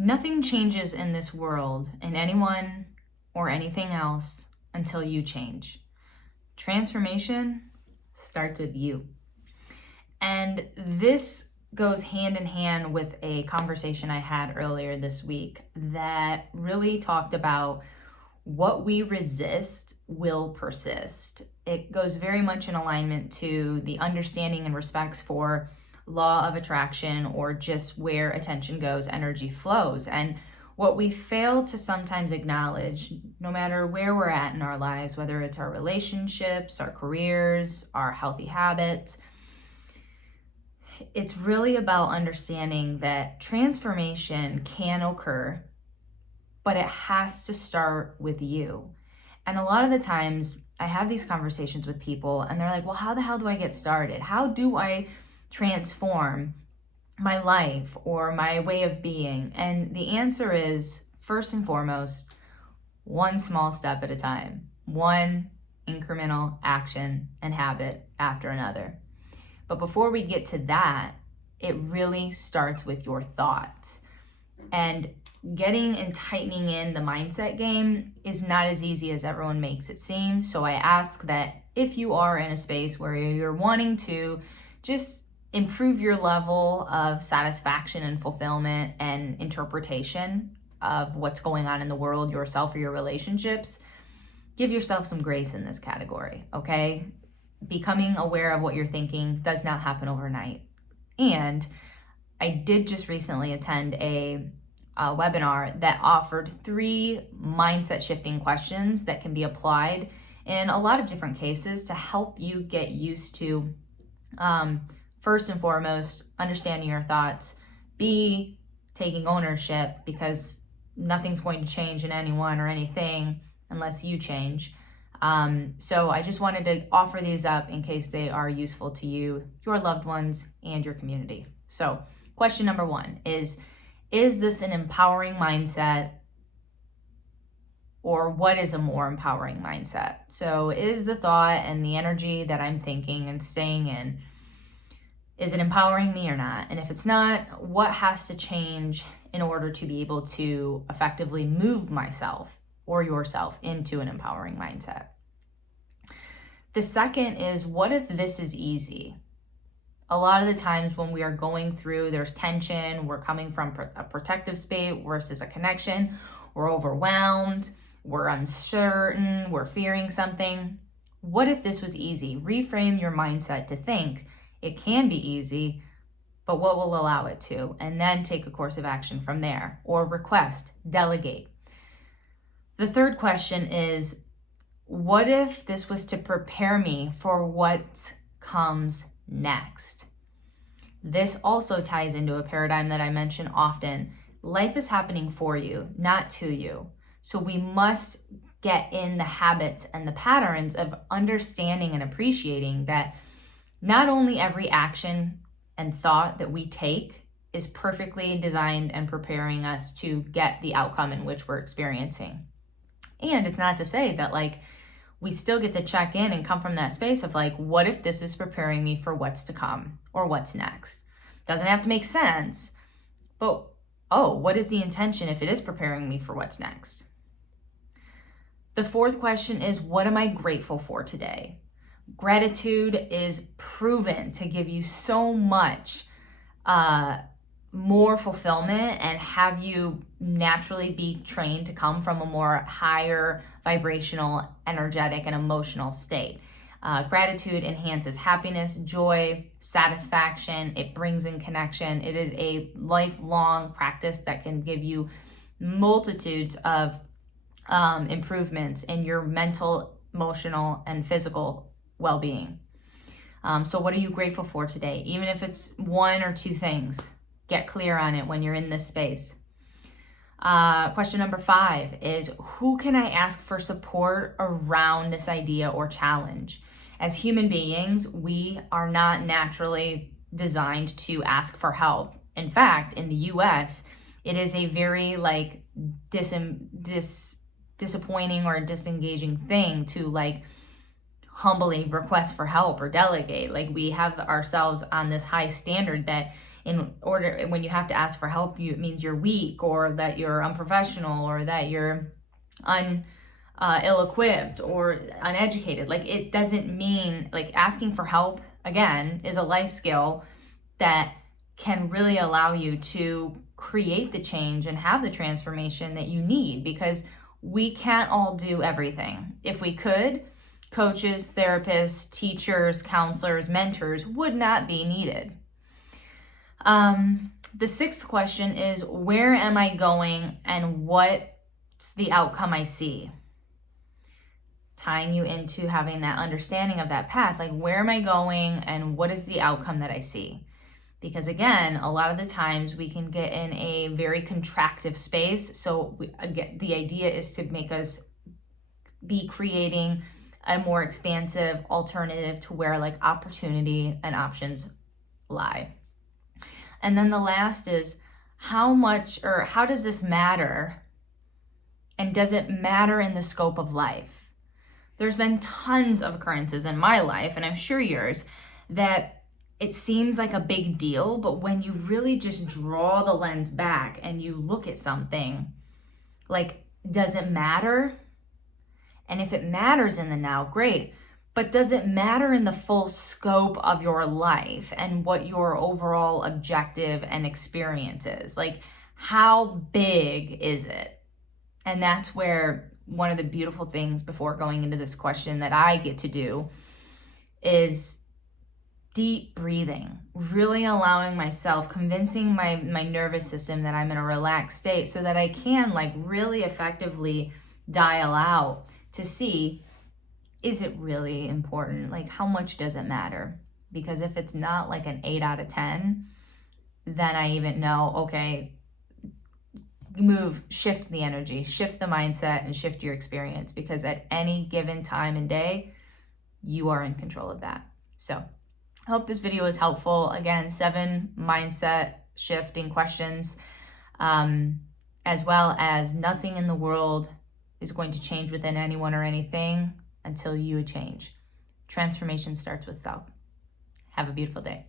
Nothing changes in this world, in anyone or anything else, until you change. Transformation starts with you. And this goes hand in hand with a conversation I had earlier this week that really talked about what we resist will persist. It goes very much in alignment to the understanding and respects for law of attraction, or just where attention goes, energy flows. And what we fail to sometimes acknowledge, no matter where we're at in our lives, whether it's our relationships, our careers, our healthy habits, it's really about understanding that transformation can occur, but it has to start with you. And a lot of the times I have these conversations with people and they're like, well, how the hell do I get started? How do I transform my life or my way of being? And the answer is, first and foremost, one small step at a time, one incremental action and habit after another. But before we get to that, it really starts with your thoughts. And getting and tightening in the mindset game is not as easy as everyone makes it seem. So I ask that if you are in a space where you're wanting to just improve your level of satisfaction and fulfillment and interpretation of what's going on in the world, yourself or your relationships, give yourself some grace in this category, okay? Becoming aware of what you're thinking does not happen overnight. And I did just recently attend a webinar that offered 3 mindset shifting questions that can be applied in a lot of different cases to help you get used to, first and foremost, understanding your thoughts, B, taking ownership, because nothing's going to change in anyone or anything unless you change. So I just wanted to offer these up in case they are useful to you, your loved ones, and your community. So question number 1 is this an empowering mindset, or what is a more empowering mindset? So is the thought and the energy that I'm thinking and staying in, is it empowering me or not? And if it's not, what has to change in order to be able to effectively move myself or yourself into an empowering mindset? The second is, what if this is easy? A lot of the times when we are going through, there's tension, we're coming from a protective state versus a connection, we're overwhelmed, we're uncertain, we're fearing something. What if this was easy? Reframe your mindset to think it can be easy, but what will allow it to? And then take a course of action from there, or request, delegate. The third question is, what if this was to prepare me for what comes next? This also ties into a paradigm that I mention often. Life is happening for you, not to you. So we must get in the habits and the patterns of understanding and appreciating that not only every action and thought that we take is perfectly designed and preparing us to get the outcome in which we're experiencing. And it's not to say that we still get to check in and come from that space of what if this is preparing me for what's to come or what's next? Doesn't have to make sense, but what is the intention if it is preparing me for what's next? The fourth question is, what am I grateful for today? Gratitude is proven to give you so much more fulfillment and have you naturally be trained to come from a more higher vibrational, energetic, and emotional state. Gratitude enhances happiness, joy, satisfaction. It brings in connection. It is a lifelong practice that can give you multitudes of improvements in your mental, emotional, and physical well-being. So what are you grateful for today? Even if it's 1 or 2 things, get clear on it when you're in this space. Question number 5 is, who can I ask for support around this idea or challenge? As human beings, we are not naturally designed to ask for help. In fact, in the US, it is a very disappointing or disengaging thing to humbly request for help or delegate. We have ourselves on this high standard that in order, when you have to ask for help, it means you're weak, or that you're unprofessional, or that you're ill-equipped or uneducated. Like, it doesn't mean, like, asking for help, again, is a life skill that can really allow you to create the change and have the transformation that you need, because we can't all do everything. If we could, coaches, therapists, teachers, counselors, mentors would not be needed. The sixth question is, where am I going and what's the outcome I see? Tying you into having that understanding of that path, like, where am I going and what is the outcome that I see? Because again, a lot of the times we can get in a very contractive space. So again, the idea is to make us be creating a more expansive alternative to where, like, opportunity and options lie. And then the last is, how much, or how does this matter? And does it matter in the scope of life? There's been tons of occurrences in my life, and I'm sure yours, that it seems like a big deal, but when you really just draw the lens back and you look at something, like, does it matter? And if it matters in the now, great. But does it matter in the full scope of your life and what your overall objective and experience is? Like, how big is it? And that's where one of the beautiful things before going into this question that I get to do is deep breathing, really allowing myself, convincing my nervous system that I'm in a relaxed state so that I can, like, really effectively dial out to see, is it really important? Like, how much does it matter? Because if it's not like an 8 out of 10, then I even know, okay, shift the energy, shift the mindset, and shift your experience, because at any given time and day, you are in control of that. So I hope this video was helpful. Again, 7 mindset shifting questions, as well as nothing in the world is going to change within anyone or anything until you change. Transformation starts with self. Have a beautiful day.